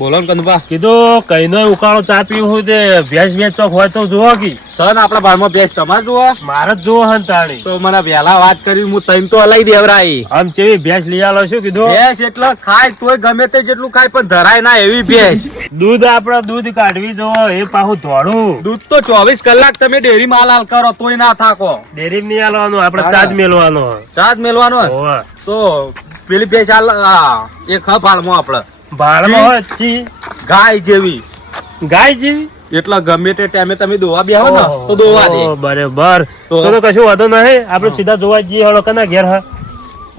બોલો ને કનુભા. કીધું કઈ નો ઉકાળો ચા પીવું હોય તે ભેંસ વેચ ચોક હોય તો જોવો કી સન આપડા બારમાં ભેંસ તમારે જોવા મારે જ જોવો હન તાણી તો મને વહેલા વાત કરી હું તઈને તો હલાઈ દેવરાઈ. આમ ચેવી ભેંસ લઈ આલો શું કીધું ભેંસ એટલે ખાય તોય ગમે તે જેટલું ખાય પણ ધરાય ના એવી ભેંસ. દૂધ આપડે દૂધ કાઢવી જોવો એ પાછું ધોળું દૂધ તો 24 કલાક તમે ડેરી માં હાલ કરો તોય ના થાકો. ડેરી નહીં આલવાનું આપડે ચાજ મેલવાનો ચાજ મેલવાનો હોય હોવે. તો પેલી ભેંસ એ ખપ હાલમાં આપડે ભાડમાં હોય છી ગાય જેવી ગાય જેવી એટલે ગમે તે ટાઈમે તમે દોવા બેહો ને તો દોવા દે. ઓહો, બરાબર તો- તો કશું વાંધો નહીં આપડે સીધા જોવા જઈએ હળો કના ઘેર હા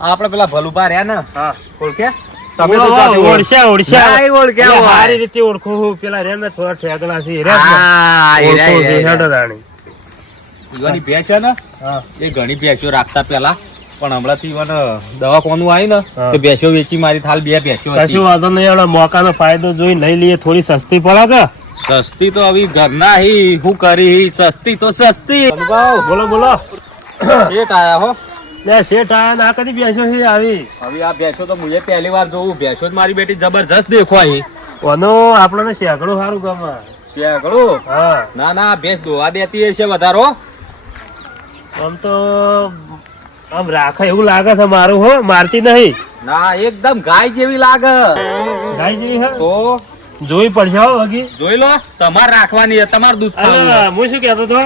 આપડે પેલા ભલુભા રહ્યા ને હા ઓળખે તમે તો ઓળખા, જાતે ઓળખ્યા ઓળખ્યા ના, એ ઓળખ્યા એટલે હોય. સારી રીતે ઓળખું હું. પેલા રેમ ને થોડા ઠેકડા છે હા, એ રહ્યા, ઓળખું એ છું, રહ્યા. હેડો તાણી. ઈવાની ભેંસ છે ને હા એ ઘણી ભેંસો રાખતા પેલા પણ હમણાંથી મને દવાખાનું આવી ને હા. તો ભેંસો વેચી મારી થાલ 2 ભેંસો કશું હતી. વાંધો નહીં હળો મોકાનો ફાયદો જોઈ લઈ લઈએ થોડી સસ્તી પડે કે સસ્તી તો હવે ઘરના હી હું કરી સસ્તી તો સસ્તી. બોલો બોલો શેઠ આયા હો. લે શેઠ આ ના કદી બેસો છે આવી હવે આ ભેંસો તો મુએ પહેલી વાર જોઉં. ભેંસો જ મારી બેટી જબરજસ્ત દેખાય. ઓનો આપણને શેકડું સારું ગમે શેકડું હા ના ના ભેંસ દોવા દેતી હશે વધારો. આમ તો આમ રાખે એવું લાગે છે મારું હો મારતી નહીં ના એકદમ ગાય જેવી લાગે. ગાય જેવી હે તો જોઈ પડશે હો વગી જોઈ લો તમારે રાખવાની છે, તમારે દૂધ ખાવું છે. અરે હું શું કહેતો હતો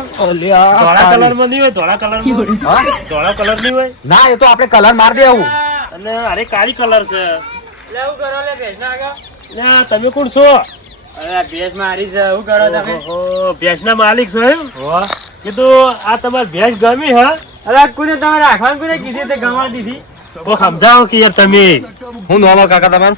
ધોળા કલર માં નહીં હોય ધોળા કલર માં હા? ધોળા કલર નહીં હોય ના એ તો આપણે કલર માર દેવું. અને અરે કાળી કલર છે લે, તમે કોણ છો ઓહો, ભેંસના માલિક છો એમ કીધું આ તમારી ભેંસ ગમી હા તો સમજાવો કે યાર તમે હું નોમો કાકા તમારું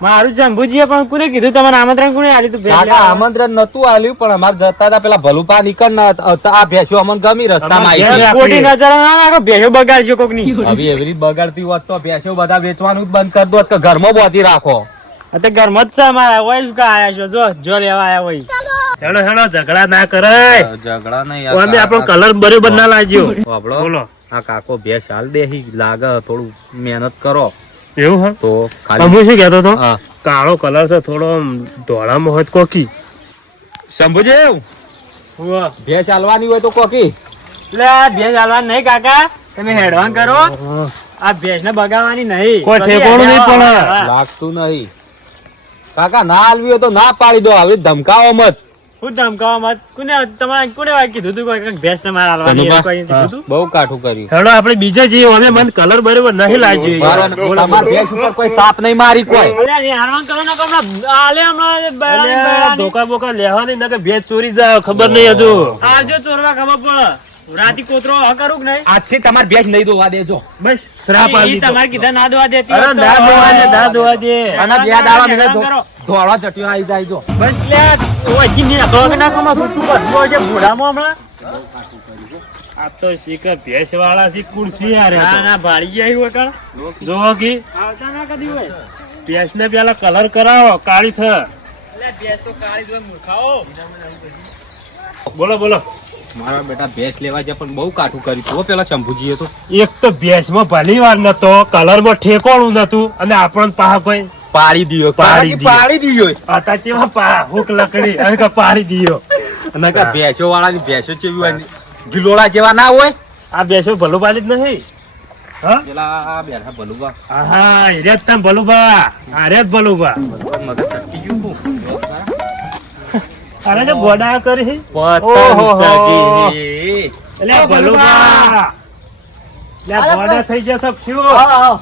મારું શંભુજીએ પણ કોને કીધું તમારે આમંત્રણ કોને આલ્યું તું કાકા આમંત્રણ નતું આલ્યું પણ અમારે જતા હતા પેલા ભલુપા નીકળ ને આ ભેંસો અમને ગમી રસ્તામાં આવી અમારે ગઈ. ખોટી નજર ના નાખો ભેજો બગાડજો કોક ની હવે એવી રીતે બગાડતી હોત તો ભેંસો બધા વેચવાનું જ બંધ કરી દો કે ઘરમાં બોધી રાખો. અત્યારે ઘરમાં જ છે અમારા હોય શું કા આયા છો જો લેવા આયા હોય હેડો હેડો ઝઘડા ના કરાય ઝઘડા નહીં અમે આપણો કલર બરોબર ના લાગ્યો બોલો બોલો આ કાકો ભેંસ હાલ દેહી લાગે થોડું મહેનત કરો એવું હા તો હું શું કહેતો હતો હા કાળો કલર છે થોડો આમ ધોળામાં હોય તો કોકી શંભુજી ભેંસ હાલવાની હોય તો કોકી એટલે આ ભેજ હાલવા નહીં કાકા તમે હેડવાન કરો આ ભેજ ને બગાડવાની નહીં કોઈ ઠેકોણું નહીં પડે. લાગતું નહીં કાકા ના હાલવી હોય તો ના પાડી દો હવે ધમકાવો મત. હું ધમકાવા મત કોને તમારે કોને વાત કીધું તું કોઈ ભેજ તમારે હાલવાની એવું કઈ કીધું તું બહુ કાઠું કર્યું. હેડો આપણે બીજા જઈએ અમે મને કલર બરોબર નહીં લાગ્યો તમારી ભેંસ ઉપર કોઈ સાપ નહીં મારી કોઈ. અલ્યા ને હાલવાન કરો ને હમણાં આલે હમણાં બૈરાની ધોકા બોકા લેવાની ના કે ભેજ ચોરી જાય ખબર નહીં હજુ આજે ચોરવા ખબર પડે રાતી કોતરો હ કરું કે નહીં આજથી તમારી ભેંસ નહીં દોવા દેજો. બસ શ્રાપ ઈ આપી દીધો. તમારે કીધા ના દવા દેતી અરે હોત તો ના ધોવા દે ના ધોવા દે અને બે દાડા મને ધોળા ચટિયો આવી જાય જો. બસ લે ઓછી ની આખો કે ના કમા છૂટું બધું છે ભૂડામાં હમણાં આ તો શીખર ભેંસ વાળા શી કુર્સી યાર આ ના તો. ના ભાડી જાય હોય કણ જોવો કે આવતા ના કદી હોય ભેંસ ને પેલા કલર કરાવો કાળી થ એટલે ભેજ તો કાળી જોઈ મૂર્ખાઓ બોલો બોલો મારા બેટા ભેંસ લેવા જાય પણ બહુ કાઠું કર્યું તું હો પેલા શંભુજીએ તો. એક તો ભેંસ માં ભલી વાર નતો કલર માં ઠેકોણું નતું અને આપણને પાહા કોઈ પાડી દીયો પાડી દીયો. પાડી દીયો. આતા ચેવા પા હુક લકડી અને કે પાડી દીયો અને કે ભેંસો વાળાની ભેંસો જેવી હોય ગિલોડા જેવા ના હોય. આ ભેંસો ભલું પાલી જ નહીં હા પેલા બેઠા ભલુબા હા હિરે જ તમે ભલુબા અરે જ ભલુબા મગજ ચટકી ગયું. અરે જે ગોડા કરી પતંગ ચગી. એટલે ભલુબા એટલે ગોડા થઈ જશે શું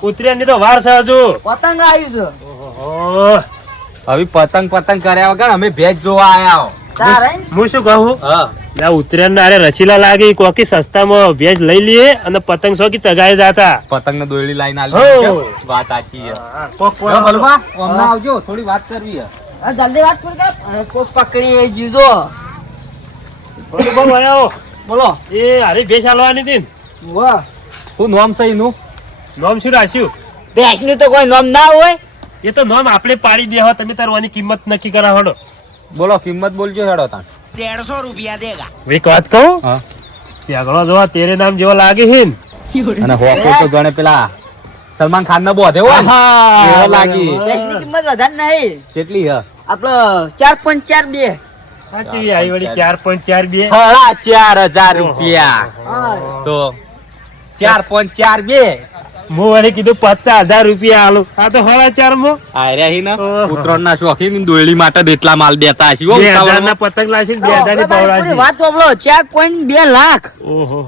ઉતર્યા ની તો વાર છે હજુ પતંગ આવ્યું છે ઓહો હવે પતંગ કર્યા વગર અમે ભેંસ જોવા આયા. હું શું કહું હા ઉતર્યા ને અરે રસીલા લાગી કોકી સસ્તામાં ભેજ લઈ લઈએ અને પતંગ શોકી ચગાઈ જાતા પતંગ ને દોયડી લાઈન હો. આલી વાત સાચી છે. કોક હા, ભલુબા હમણાં આવજો થોડી વાત કરવી છે. જલ્દી વાત કર કોક પકડી જીજો ભલુબા વળ્યાઓ. બોલો એ હારી ભેજ હાલવાની હતી ને. વાહ શું નામ છે એનું? નામ શું રાખ્યું ભેંસ નું તો કોઈ નામ ના હોય એ તો નામ આપણે પાડી દે તમે તારવાની કિંમત નક્કી કરાવડો બોલો કિંમત બોલજો હેડો તાણ. 150 રૂપિયા દેગા એક વાત કહું હા આગળ જોવા તેરે નામ જેવો લાગે છે ને અને હોકો તો ગણે પેલા સલમાન ખાન ને બોધે હોય ને, આહા, એવો લાગી. બરાબર. ભેંસની કિંમત વધારે નહીં કેટલી હ આપડે 4.42 સાચી આવી વળી 4.42 4,000 રૂપિયા હા. તો 4.42 હું વળી કીધું 50,000 રૂપિયા આલું આ તો 4.5 માં આર્યા હી ને ઓહો. ઉત્તરાયણના શોખીન દોયડી માટે જ એટલા માલ દેતા હશે હો 2,000 ના પતંગ લાવશે 2,000 ની પૂરી પવડાવશે. વાત સાંભળો 4.2 લાખ ઓહો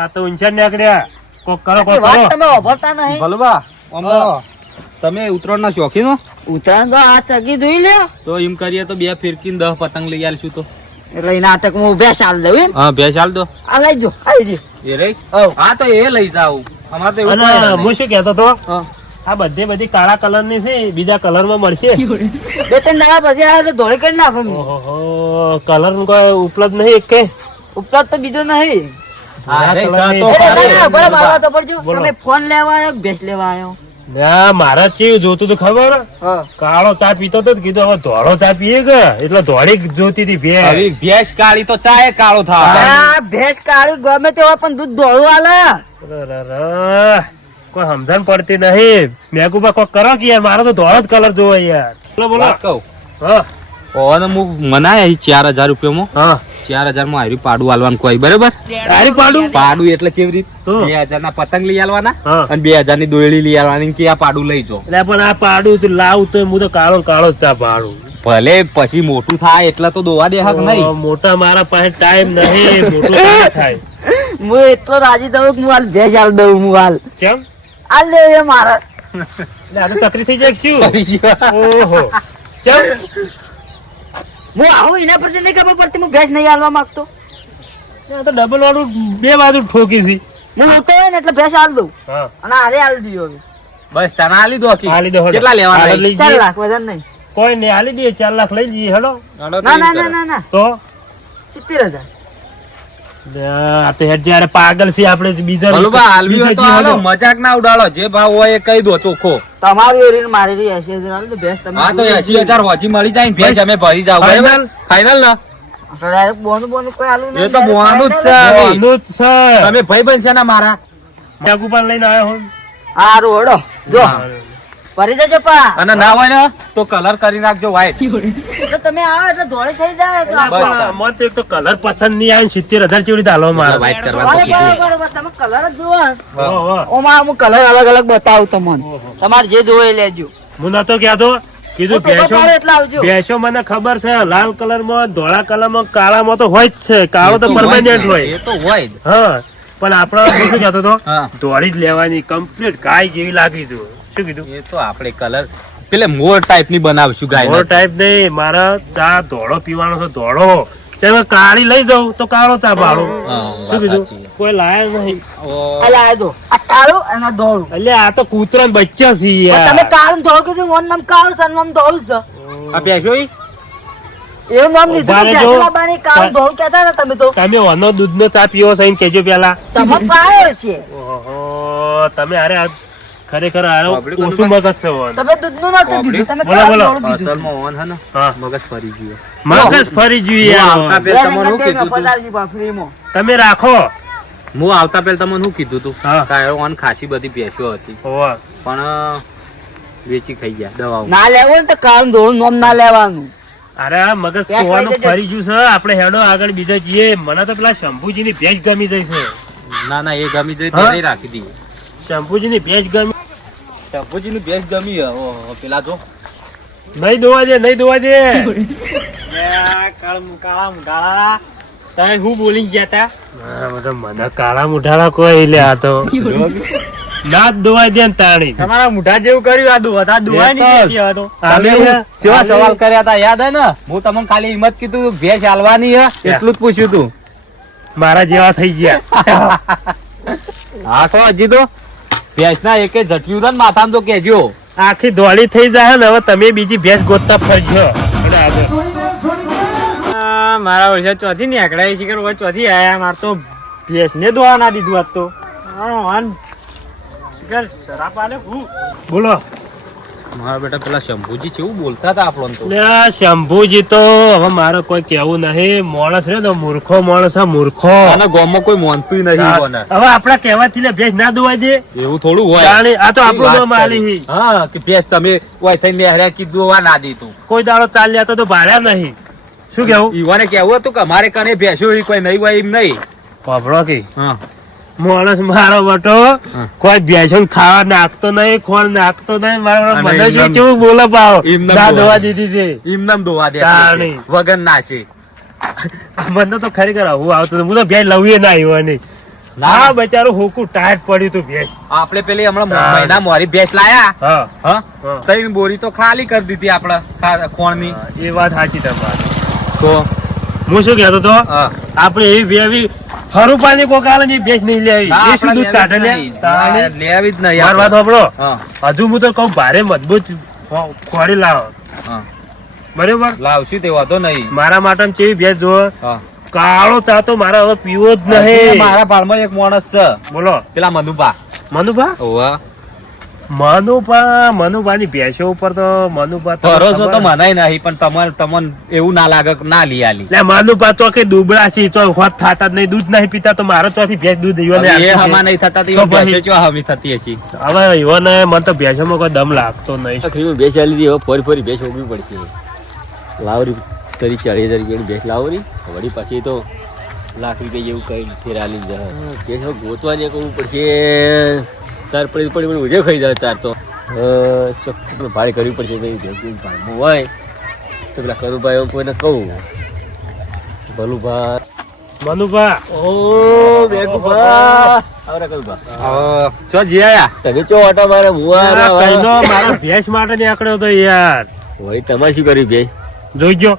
આ તો ઊંચા નીકળ્યા કોક કરો કોક આખી વાત કરો તમે વાપરતા નહીં ભલવા તમે ઉત્તરાયણના શોખીન હો ઉત્તરાયણ તો આ ચકી જોઈ લ્યો તો એમ કરીએ તો 2 ફિરકીન 10 પતંગ લઈ આલશું તો એટલે એ નાટકમાં ભેંસ આલ દઉં એમ હા ભેસ આલ દો આ લઈ જો આવી એ રે હા તો એ લઈ જાવ અમાર તો એવું અને કોઈ હું નહીં. શું કહેતો તો હા. આ બધી કાળા કલર ની છે બીજા કલર માં મળશે 2-3 દાડા પછી આવે તો ધોળી કરી નાખો એમ. ઓહો કલર કોઈ ઉપલબ્ધ નહીં એક કે ઉપરાંત તો બીજો નહીં હા, રે, કલર ની- તો એ ના, ના, પાડે. બરાબર, મારવા તો પડજો. બોલો. તમે ફોન લેવા આવ્યો કે ભેંસ લેવા આવ્યો ના મારા ચેવું જોતું તું ખબર હા. કાળો ચા પીતો તો કીધું હવે ધોળો ચા પીએ કે એટલે ધોળી જોતી હતી હવે ભેંસ ભેંસ કાળી તો ચાય કાળો થાય આ ભેંસ કાળી ગમે તે હોય પણ દૂધ ધોળું આલે અરરર, કોઈ સમજણ પડતી નહીં મેગુબા કોઈ કરો કે યાર મારો તો ધોળો જ કલર જોવો યાર બોલો બોલો વાત કહું હા ઓને હું મનાય 4,000 રૂપિયામાં હા 4,000 માં હાર્યું પાડું આલવાનું કોઈ બરાબર તારી પાડું પાડું એટલે કેવી રીત તો? 2,000 ના પતંગ લઈ આલવાના હા. અને 2,000 ની દોયડી લઈ આલવાની કે આ પાડું લઈ જો એટલે પણ આ પાડું તું લાવ તો હું તો કાળો કાળો જ ચા પાડું ભલે પછી મોટું થાય એટલે તો દોવા દે હક નહીં મોટા મારા પાસે ટાઈમ નહીં મોટું કામ થાય હું એટલો રાજી થયો કે હું હાલ ભેંસ આલ દઉં હું હાલ કેમ હાલ દે એ મારા એટલે આ તો ચકરી થઈ જાય કે શું કરી જો. ઓહો કેમ હું આવું એના પરથી નહીં ખબર પડતી હું ભેંસ નહીં હાલવા માંગતો આ તો ડબલ વાળું બે બાજુ ઠોકી છે હું ઉતો હોય ને એટલે ભેંસ હાલ દઉં હા અને હાલે હાલ દીધો હવે બસ તને આલી દો કી. આલી દો હળો. કેટલા લેવાના આગળ લઈ 4 જઈએ. લાખ વધારે નહીં કોઈ નહીં આલી દઈએ 4 લાખ લઈ જઈએ હેડો હાલો તો ના એમ ના કરો. ના ના ના તો 70,000 આ તો હેડ જ્યારે પાગલ છે આપણે બીજા ભલું બા, હાલવી હોય તો બીજા હાલો, જીવનો. મજાક ના ઉડાડો જે ભાવ હોય એ કહી દો ચોખ્ખો તમારી એરી મારી એરી 80,000 હાલ તો ભેંસ તમે હા તો 80,000 હોજી મળી જાય ને ભેંસ અમે ભરી જાવ Final? ફાઈનલ ને ડાયરેક્ટ બોનું બોનું કોઈ હાલું એ તો બોનું જ છે. બોનું જ છે. તમે ભાઈ બનશે ને મારા મેગુ પણ લઈને આવ્યો હું હારું હડો જો ભરી જજો પા અને ના હોય ને તો કલર કરી નાખજો વ્હાઈટ તો તમે આવો એટલે ધોળી થઈ જાય તો અલા, પણ મને તો એક તો કલર પસંદ નહીં આવે 70,000 ચેવડી ચાલો મારે વ્હાઈટ કરવા બરાબર, બરાબર, તમે કલર જ જુઓ ઓહો. ઓમાં અમુક કલર અલગ અલગ બતાવું તમને તમારે જે જોવે એ લેજો હું નતો કહેતો કીધું ફોટો ભેંસો પાડો એટલે આવજો ભેંસો મને ખબર છે લાલ કલર માં ધોળા કલર માં કાળા માં તો હોય જ છે કાળો તો પરમાનન્ટ એ હોય તો હોય જ. હા પણ આપડે હું શું કહેતો હતો હા. ધોળી જ લેવાની કમ્પ્લીટ ગાય જેવી લાગી છું શું કીધું એ તો આપણે કલર પેલે મોર ટાઈપ ની બનાવશું ધોળો ગાય ટાઈપ નહીં મારા ચા ધોળો પીવાનો છે ધોળો ચાલ કાળી લઈ જાઉં તો કાળો ચા પાડો હા, શું વાત કીધું સાચી. કોઈ લાયા નહીં અલા આ જો આ કાળું અને આ ધોળું એટલે આ તો કૂતરા બચ્ચા છે પણ યાર તમે કાળું ધોળું કીધું મોન નામ કાળું છે નામ ધોળું છે આ ભેંસો ઈ? એવું નામ લીધું ઉભારે તો જો. ભેંસલાબાની કાળું ધોળું કહેતા હતા તમે તો તમે ઓનો દૂધ નો ચા પીવો છે એમ કેજો પેલા તમે પાયો છે ઓહો તમે અરે આ ખરેખર આરો Public નું ઓછું મગજ છે ઓન. તમે દૂધનું નહોતું દીધું તમે બોલો, બોલો. કાળું ધોળું દીધું અસલમાં ઓન હે ને હા મગજ ફરી ગયું મગજ ફરી હું જોઈએ આવતા બે પહેલા તમને શું લંગર બે કીધું મફત તું? આવજી બા, ફ્રીમાં. તમે રાખો હું આવતા પહેલા તમને શું કીધું તું હા. કાંઈ ઓન ખાસી બધી ભેંસો હતી ઓહો. પણ વેચી ખાઈ ગયા દવાઓ ના લેવું ને તો કાળું ધોળું નામ ના લેવાનું અરે આ મગજ ભેંસ કોવાનું લઈ જજો. ફરી ગયું છે આપણે હેડો આગળ બીજા જઈએ મને તો પેલા શંભુજી ની ભેંસ ગમી જાય છે ના ના એ ગમી જાય હા? ત્યારે રાખી દઈએ શંભુજી ની ભેંસ ગમી ટપુજી નું ભેંસ ગમી હે. ઓહો, પેલા જો નહીં દોવા દે નહીં દોવા દે કાળા તમે શું બોલી ગયા તા હા, બધા મને કાળા મુઠાળા કોઈ લે આ તો ના જ દોવાઈ દે ને તાણી તમારા મુઠા જેવું કર્યું આ દુવા દુવા એ તો નહીં દેતી હવે તો. તમે આલે- કેવા આલે- સવાલ કર્યા હતા યાદ હે ને હું તમને ખાલી હિંમત કીધું ભેંસ હાલવાની હે એટલું જ પૂછ્યું તું મારા જેવા થઈ ગયા હા તો હજી તો ભેંસ ના એકે ઝટક્યું ને માથામાં તો કેજો આખી ધોળી થઈ જાય ને હવે તમે બીજી ભેંસ ગોતતા ફરજો અને આગળ. આ મારા વર્ષે ચોથી ની આંકડા શિખર હોય ચોથી આયા માર તો ભેંસ ને દોવા ના દીધું આજ તો શિખર શરાબ આલે હું બોલો મારા બેટા પેલા શંભુજી કેવું બોલતા હતા આપણને તો. લે આ શંભુજી તો હવે મારે કોઈ કેવું નહીં, માણસ રે તો મૂર્ખો માણસ, આ મૂર્ખો. આના ગામમાં કોઈ માનતું નથી કોને. હવે આપડા કહેવાથી લે ભેંસ ના દોવા દે, એવું થોડું હોય. જાણે આ તો એ આપણું વાત નામ આલી કરી. હી. હા કે ભેંસ તમે ઓય થઈને નેહર્યા કીધું હોવા ના દીધું. કોઈ દાડો ચાલ્યા તો ભાડ્યા નહીં. શું કેવું ઈવાને કેવું હતું કે અમારે કને ભેંસો ઈ કોઈ નહીં હોય એમ નહીં. પાપડો કે હા માણસ મારો બટો કોઈ ભેંસો ખાવા નાખતો નહીં, ખોળ નાખતો નહીં. મારો અને મને શું એમનેમ- કેવું બોલે પાવ એમનેમ ના બોલે. દોવા દીધી છે. એમ નામ દોવા દે તાણી. વગર નાશે. મને તો ખરેખર આવું આવતું હતું. હું તો ભેંસ લઈએ ના આવ્યો નહીં. ના બચારું હોકું ટાઈટ પડ્યું તું ભેંસ. આપણે પેલી હમણાં તાણી. મહિના મોરી ભેંસ લાયા. હા હા હા. તઈ બોરી તો ખાલી કરી દીધી આપણે ખોણની. એ વાત સાચી તમારી. તો હું શું કહેતો તો હા. આપણે એવી બેવી હરું પાણી કોકાલે ની ભેંસ નહીં લેવી. ના, એ શું આપણે દૂધ કાઢે લે? લેવી જ નહીં. તાણી. લેવી જ નહીં મારી વાત આપણે. સાંભળો. હા હજુ હું તો કહું ભારે મજબૂત ખોડી લાવો. હા બરોબર. લાવશું તે વાંધો નહીં. મારા માટે કેવી ભેંસ જોવો. હા કાળો ચા તો મારા હવે પીવો જ નહીં. મારા ભાળમાં એક માણસ છે બોલો પેલા મનુભા. મનુભા. ઓવા મનુભાની ભેંસો ઉપર તો મનુભા તો ભરોસો તો ખબર. મનાય નહીં પણ તમને એવું ના લાગે કે ના લઈ આલી. લે મનુભા તો કે દુબળા છે તો હોત થતા જ નહીં, દૂધ નહીં પીતા તો મારો ચોથી ભેંસ દૂધ ઈવોને હવે એ આપી છે. હમા નહીં થતા તો તો એ ભેંસો પછી? ચો હમી થતી હશે. હવે ઈવોને મને તો ભેંસોમાં કોઈ દમ લાગતો નહીં. ભેંસ આલી હતી, હવે ફરી ભેંસ ઉગવી પડશે. લાવરી તરી 40,000 રૂપિયાની ભેંસ લાવરી, વળી પછી તો લાખ રૂપિયા જેવું કઈ ફેર આલી જાય. ભેંસ હવે ગોતવાની કરવું પડશે. ચાર પડી મને ઉધે ખાઈ જાય ચાર તો. ભાડે કરવી પડશે. ભાડું હોય તો પેલા કરુભાઈ એમ કોઈને કહું. ભલુભા મનુભા ઓ બેગુભા આવરા કરુભા હવે ચો જી આયા. તમે ચો ઓટો મારે મુવા કઈનો મારો ભેંસ માટે નીકળ્યો તો યાર. વળી તમારે શું કર્યું ભેંસ? જોઈજો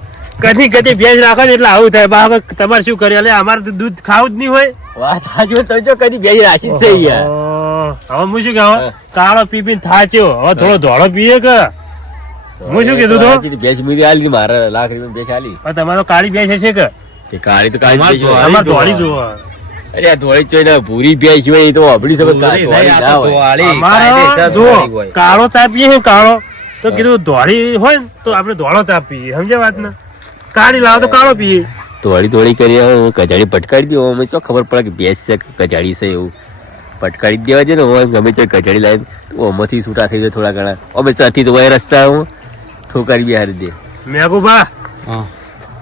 કદી કદી ભેંસ રાખો ને એટલે આવું થાય. બા હવે તમારે શું કરીએ? એટલે અમારે તો દૂધ ખાવું જ નહીં હોય. વાત હાજુ તમે જો કદી ભેંસ રાખી જ છે યાર. હવે હું શું કહું? કાળો પી પીને થાચ્યો, હવે થોડો ધોળો પીએ કે. હું શું કીધું તો? ભેંસ મીરી આલી મારે લાખ રૂપિયા ભેંસ આલી. હવે તમારો કાળી ભેંસ હશે કે? તે કાળી તો કાળી ભેંસ હોય. અમારે ધોળી જોવો. અરે આ ધોળી જ જોઈને ભૂરી ભેંસ હોય એ તો અભડી સમજ ધોળી નહીં, ધોળી આ ના તો હોય. ધોવાળી. અમારો કાયદેસર જો ધોવાળી હોય. કાળો ચા પીએ છે કાળો તો કીધું ધોળી હોય ને તો આપણે ધોળો ચા પીએ. સમજ્યા વાત ને? કાળી લાવો તો કાળો પીએ. ધોળી ધોળી કરી કજાડી પટકાડી દો. અમે શું ખબર પડે કે ભેંસ છે કે કજાડી છે એવું પટકાડી જ દેવા છે ને. હવે ગમે તે કજાડી લાવીને તો આમાંથી છૂટા થઈ જાય થોડા ઘણા. અમે ચાથી તો વય રસ્તા ઠોકારી બી હારી દે. મેઘુભા હા.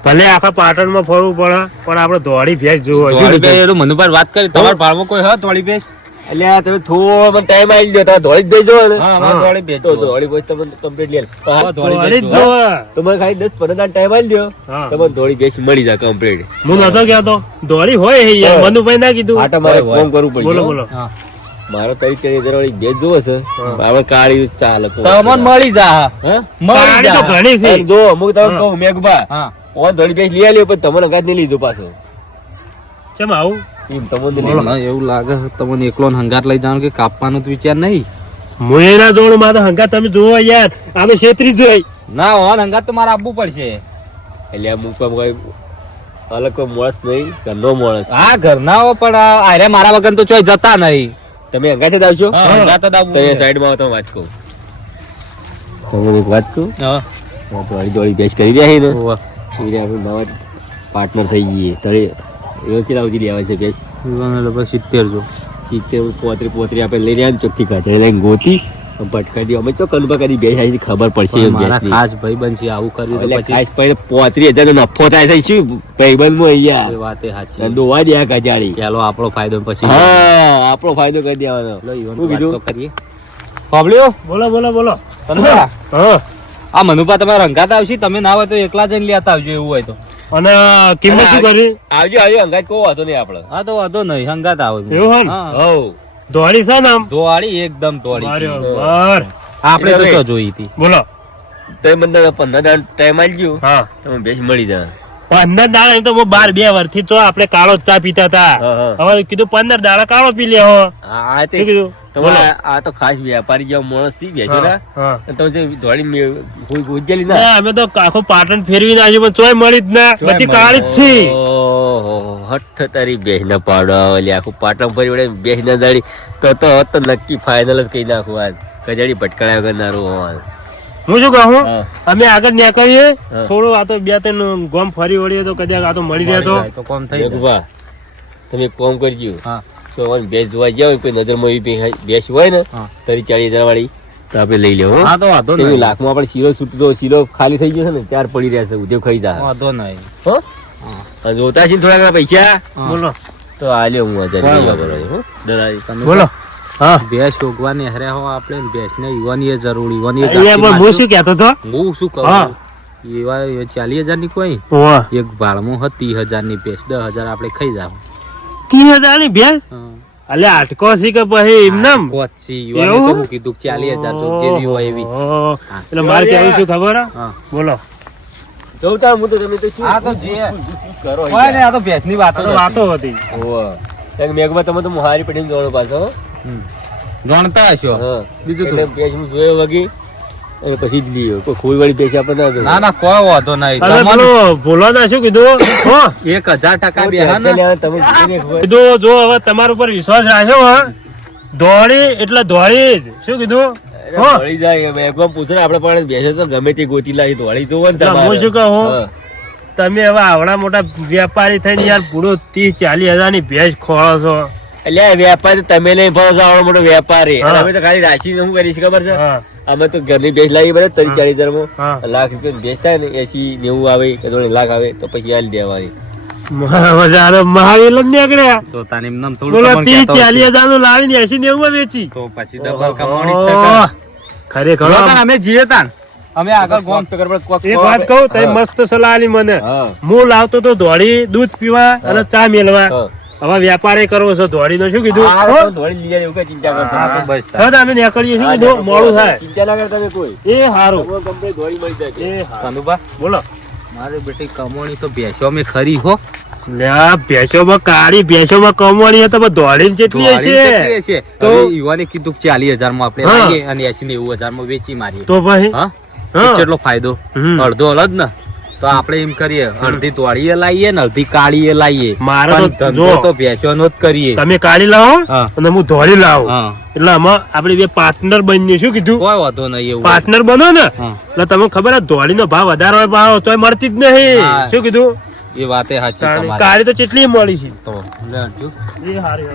ભલે આખા પાટણમાં ફરવું પડે પણ આપણે ધોળી ભેંસ જોવો. ધોળી ભેંસ એનું મનુભાઈ વાત કરી. તમારા ભાળમાં કોઈ હોય ધોળી ભેંસ? એટલે આ તમે થોડો ટાઈમ આવી ગયો તમે ધોળી જ દેજો ને. હા, અમારે ધોળી ભેંસ તો જોવો. ધોળી ભેંસ તમે કમ્પ્લીટ લે. હા, ધોળી ધોળી જ ભેંસ જોવો. તમારે ખાલી 10-15 ટાઈમ આવી દો હા. તમને ધોળી ભેંસ મળી જાય કમ્પ્લીટ. હું નતો કહેતો ધોળી હોય હે યાર. હા. મનુભાઈ ના કીધું. આ તમારે હોય, હોય. ફોન કરવું પડશે. બોલો બોલો. હા. મારો તરી 40,000 વાળી ભેંસ જોવે છે. હા. આપણે કાળી ચાલે. તમને મળી જા. હા? મળી કાળી તો જા. ઘણી છે. એમ જો અમુક તમે હા. કહું મેઘભા હા. ઓન ધોળી ભેંસ લઈ આલ્યો પણ તમને અંગાત નહીં લીધું પાછો. ચમ આવું? એમ તમને બોલો. લીધું. એવું લાગે છે તમને એકલો ને હંગાત લઈ જવાનું કે કાપવાનો તો વિચાર નહીં. હું એના જોડું મારા હંગા તમે જોવો યાર. આ તો છેતરી જોઈ. ના ઓન હંગાત તો મારે આપવું પડશે. એટલે આ મૂકવા કોઈ અલગ કોઈ માણસ નહીં ઘરનો માણસ. હા ઘરના હો પણ આરે મારા વગર તો ચોય જતા નહીં. તમે અંગાથી જ આવશો? હા, હંગાત જ આવવું તમે પડે. સાઈડમાં આવો તમે વાત કહું. તમને એક વાત કહું. હા. ધોળી ધોળી ભેંસ કરી રહ્યા છે ને ઓવા. એટલે આપણે નવા પાર્ટનર થઈ જઈએ. તળે એવો કેટલા સુધી લેવા છે ભેંસ? યુવાને લગભગ 70 જો. 70 પોતરી આપણે લઈ રહ્યા ને ચોખ્ખી કાઢી લઈને ગોતી પટકાઈ દી. અમે ચો કનુભા કરી ભેંસ આવી ખબર પડશે એમ મારા ભેંસની. ખાસ ભાઈબંધ છે આવું કર્યું તો એટલે પછી ખાસ પછી 35,000 નો નફો થાય છે. શું ભાઈબંધમાં એ અહીંયા વાતે સાચી. દોવા દે આ ગજાડી. ચાલો આપણો ફાયદો પછી હા આપણો ફાયદો કરી દેવાનો. લો ઈવન શું વાત કીધું? તો કરીએ. પાબલ્યો બોલો બોલો બોલો. તનભા, હા. આ મનુભા તમે રંગાત આવશે તમે ના હોય તો એકલા જઈને લેતા આવજો એવું હોય તો. અને કિંમત શું કરી? આવજો આવજો અંગાજ કહો વાંધો નહીં આપણે. હા તો વાંધો નહીં હંગાત આવે. એવું હોય ને? હા. હઉ. ધોળી છે ને આમ? ધોવાળી એકદમ ધોવાળી. બરાબર. આપણે તો એટલે ચો જોઈ હતી. બોલો. તો એ મને 15 દાડા ટાઈમ આવી ગયો હા. તમે ભેંસ મળી જાય. 15 દાડા એમ તો હું 12 વર્ષથી ચો આપણે કાળો જ ચા પીતા હતા. હા, હવે કીધું 15 દાડા કાળો પી લે હો. આ તે શું કીધું? તમારે આ તો ખાસ વ્યાપારી જેવા માણસ છે ભેંસો ના. હા. તો જે ધોળી ઉજ્જેલી ના ના, અમે તો આખું પાટણ ફેરવીને આવ્યું પણ ચોય મળી જ ના. ચોય બધી મળી કાળી જ છે. ઓહો હઠ તારી ભેંસ ના પાડો એટલે આખું પાટણ ફરી વળે ભેંસ ના દાડી તો નક્કી ફાઇનલ જ કહી નાખું. આ કજાડી ભટકાળ્યા વગર નારું હોવાનું. હું શું કહું હા. અમે આગળ નીકળીએ હા. થોડું આ તો 2-3 ગોમ ફરી વળીએ તો કદાચ આ તો મળી રહે તો કોમ થઈ જાય. મેઘભા, તમે એક કામ કરજો હા. તો અમારી ભેંસ જોવા ગયા હોય કોઈ નજરમાં એવી ભેંસ હોય ને હા. તરી 40,000 વાળી તો આપણે લઈ લેવો હા તો વાંધો એવું નહીં. લાખમાં આપણે શીરો છૂટતો શીરો ખાલી થઈ ગયો છે ને ત્યાર પડી રહ્યા છે ઉદ્યોગ ખરીદા વાંધો નહીં. હો અને જોતા છે ને થોડા ઘણા પૈસા હા. બોલો તો આ લ્યો હું 1000 બરાબર. લઈ આવું, હો દાદાજી. તમે બોલો હા ભેંસ ઉગવાની હરે હો આપણે ને ભેંસને યુવાની એ જરૂરી યુવાની એ અહીંયા પણ હું શું કહેતો હતો હું શું હા. કહું એવા 40,000 ની કોઈ ઓવા એક ભાડમાં હતી 30,000 ની ભેંસ 10,000 આપણે ખાઈ જાવ. 30,000 ની ભેંસ અલે આટકો છે કે પછી એમને એમ? કોચી યુવાને તો હું કીધું કે 40,000 તો જેવી હોય એવી. ઓહો. એટલે મારે કેવું શું ખબર હે? હા. બોલો જોતા હું તો તમે તો શું આ તો જે કરો હોય ને આ તો ભેંસની વાતો આ તો વાતો હતી ઓવા એક મેઘમાં તમે તો મુહારી પડીને જોડો પાછો હો. જાણતા હશો. હા બીજું એટલે ભેંસ હું જોયો વગી અને પછી જ લીયો કોઈ ખોઈ વાળી ભેંસ આપણે ના ના ના કોઈ વાંધો નહીં. અરે તમારું પેલો ભોલો ના શું કીધું હો 1,000% બેહાના. તમે કીધું ને કીધું જો હવે તમારા ઉપર વિશ્વાસ રાખ્યો હો દોડી એટલે દોડી જ શું કીધું હો દોડી જાય મેઘમાં પૂછે ને આપણે પણ ભેંસ તો ગમે તે ગોતી લાવી દોડી તો હોય ને એટલે હું શું તમારે. કહું હા. તમે હવે આવડા મોટા વેપારી થઈને યાર પૂરો 30-40,000 ની ભેંસ ખોળો છો એટલે આ વેપારી તો તમે લઈ ફરો છો આવડો મોટો વેપારી હા. અને અમે તો ખાલી રાશિ શું કરીશ ખબર છે હા અમે તો ઘરની ભેંસ લાવી બરાબર 40,000 માં હા લાખ રૂપિયા ભેંસ થાય ને 80-90 આવે કે 2 લાખ આવે તો પછી આલી દેવાની મહાવીર જ નીકળ્યા તો તાને એમ નામ થોડું બોલો તમને કહેતો હતો. 30-40,000 નું લાવીને 80-90 માં વેચી તો પછી ડબલ કમાણી જ છે કે. ઓહ, ખરેખર લો તાન અમે જીએ તાન અમે આગળ ગોમ તો કરબડ કોક એક વાત કહું તઈ મસ્ત સલાહ આલી મને હા હું લાવતો તો દોડી દૂધ પીવા અને ચા મેલવા હા. હવે વ્યાપારે કરવો છે દોડી નો શું કીધું હા, હો? તો દોડી લઈ જાય એવું કઈ ચિંતા કરતા હા તો નહીં. બસ તાન. હવે અમે નીકળીએ શું કીધું મોડું થાય ચિંતા ના કરતા તમે કોઈ એ હારું તમારો કંપની દોડી મળી જાય એ હારું. કાનુભા, બોલો મારી બેટી કમાણી તો ભેંસો મેં ખરી હો. લે આ ભેંસોમાં કાળી ભેંસોમાં કમાણી હે તો પણ દોડીને કેટલી દોડી કેટલી હશે હશે? તો- હવે યુવાને કીધું કે 40,000 માં આપણે હા. લાવીએ અને 80-90,000 માં વેચી મારીએ. તો ભાઈ હા હા. કેટલો ફાયદો? હમ. અડધો અલગ ને તો આપણે એમ કરીએ અડધી તોડીએ લાવીએ ને અડધી કાળીએ લાવીએ. મારે તો પણ ધંધો જો. તો ભેંસોનો જ કરીએ. તમે કાળી લાવો હા. અને હું દોડી લાવું હા એટલે આમાં આપણે બે પાર્ટનર બનીએ શું કીધું કોઈ વાંધો નહીં એવું. પાર્ટનર બનો ને હા. એટલે તમને ખબર હે દોડીનો ભાવ વધારે હોય ભાવ તોય મળતી જ નહીં હા. શું કીધું એ વાતે સાચી તમારી. કાળી તો કેટલી મળી છે તો લે અર્જુન. એ હારી